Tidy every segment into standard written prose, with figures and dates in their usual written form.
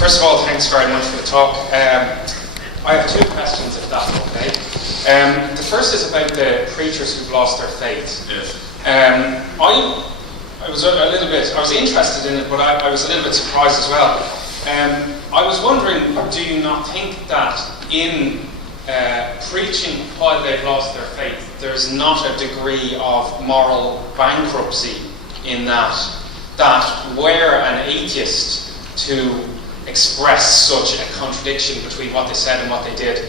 First of all, thanks very much for the talk. I have two questions, if that's okay. The first is about the preachers who've lost their faith. Yes. I was interested in it, but I was a little bit surprised as well. I was wondering, do you not think that in preaching while they've lost their faith, there's not a degree of moral bankruptcy in that were an atheist to express such a contradiction between what they said and what they did,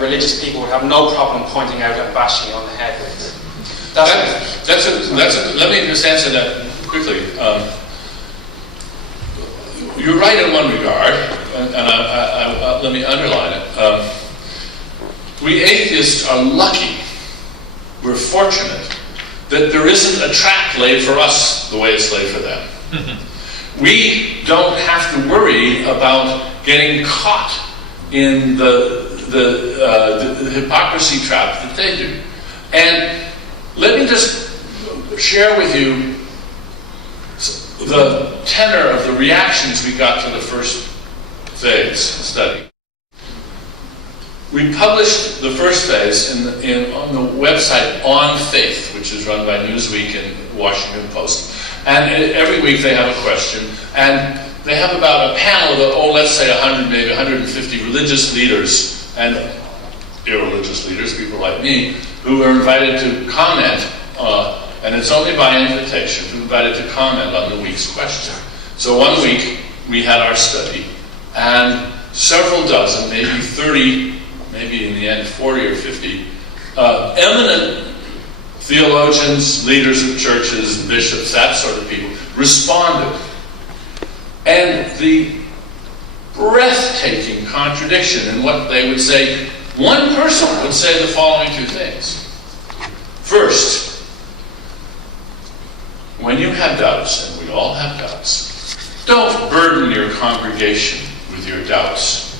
religious people would have no problem pointing out and bashing you on the head with it. Let me just answer that quickly. You're right in one regard, and let me underline it. We atheists are lucky, we're fortunate, that there isn't a trap laid for us the way it's laid for them. We don't have to worry about getting caught in the hypocrisy trap that they do. And let me just share with you the tenor of the reactions we got to the first phase study. We published the first phase on the website On Faith, which is run by Newsweek and Washington Post. And every week they have a question, and they have about a panel of, let's say 100, maybe 150 religious leaders and irreligious leaders, people like me, who are invited to comment, and it's only by invitation, who are invited to comment on the week's question. So one week we had our study, and several dozen, maybe 30, maybe in the end 40 or 50, eminent theologians, leaders of churches, bishops, that sort of people, responded. And the breathtaking contradiction in what they would say, one person would say the following two things. First, when you have doubts, and we all have doubts, don't burden your congregation with your doubts.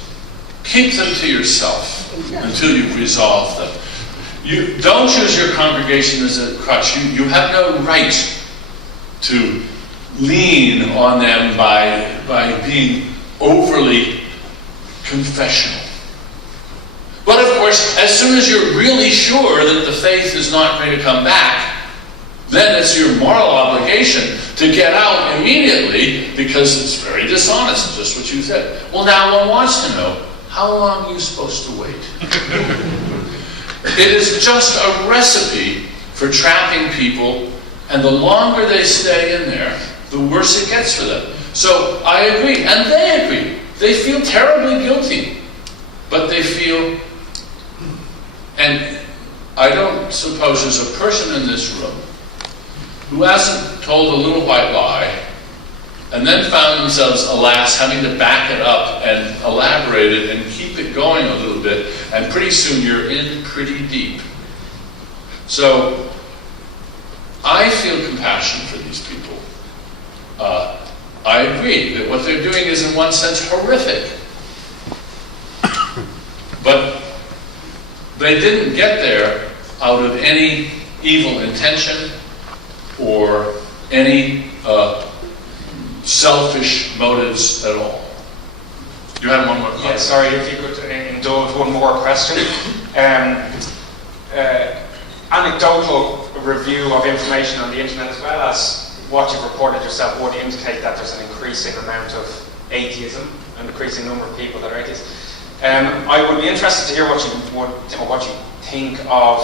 Keep them to yourself until you've resolved them. You don't use your congregation as a crutch. You have no right to lean on them by being overly confessional. But of course, as soon as you're really sure that the faith is not going to come back, then it's your moral obligation to get out immediately, because it's very dishonest, just what you said. Well, now one wants to know, how long are you supposed to wait? It is just a recipe for trapping people, and the longer they stay in there, the worse it gets for them. So I agree, and they agree. They feel terribly guilty, but they feel, and I don't suppose there's a person in this room who hasn't told a little white lie and then found themselves, alas, having to back it up and elaborate it and keep it going a little bit, and pretty soon you're in pretty deep. So I feel compassion for these people. I agree that what they're doing is in one sense horrific. But they didn't get there out of any evil intention or any selfish motives at all. You had one more question? Yeah, sorry, if you could indulge one more question. Anecdotal review of information on the internet, as well as what you've reported yourself, would indicate that there's an increasing amount of atheism, an increasing number of people that are atheists. I would be interested to hear what you think of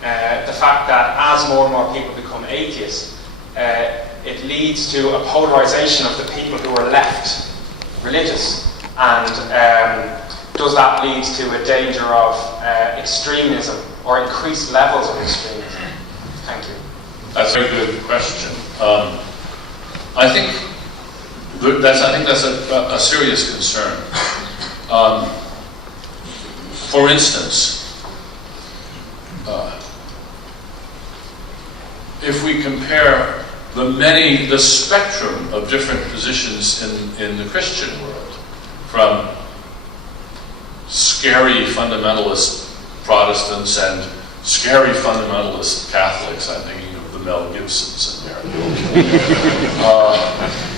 the fact that as more and more people become atheists, it leads to a polarization of the people who are left religious, and does that lead to a danger of extremism or increased levels of extremism? Thank you. That's a very good question. I think that's a serious concern. For instance, if we compare the spectrum of different positions in the Christian world, from scary fundamentalist Protestants and scary fundamentalist Catholics, I'm thinking of the Mel Gibsons in there,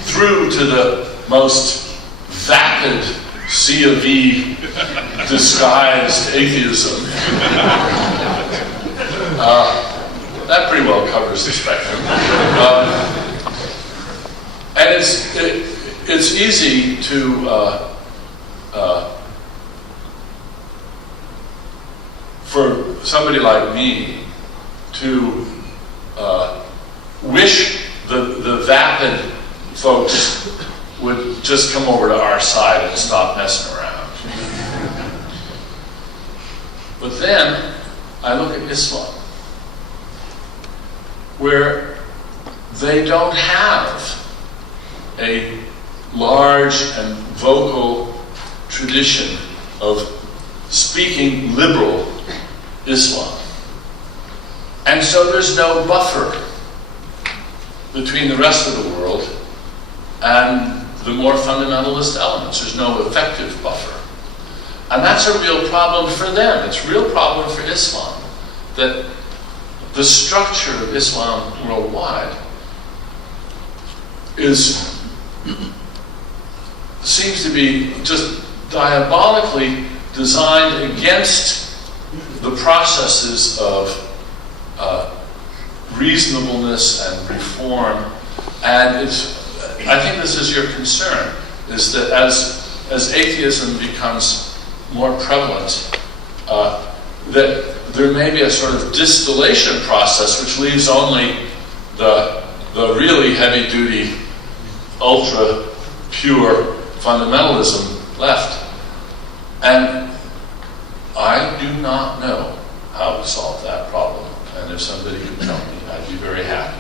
through to the most vapid C of E disguised atheism. That pretty well covers the spectrum. And it's easy to for somebody like me to wish the vapid folks would just come over to our side and stop messing around. But then I look at Islam, where they don't have a large and vocal tradition of speaking liberal Islam. And so there's no buffer between the rest of the world and the more fundamentalist elements. There's no effective buffer. And that's a real problem for them. It's a real problem for Islam, that the structure of Islam worldwide seems to be just diabolically designed against the processes of reasonableness and reform. And I think this is your concern, is that as atheism becomes more prevalent, that there may be a sort of distillation process which leaves only the really heavy-duty, ultra-pure fundamentalism left. And I do not know how to solve that problem. And if somebody could tell me, I'd be very happy.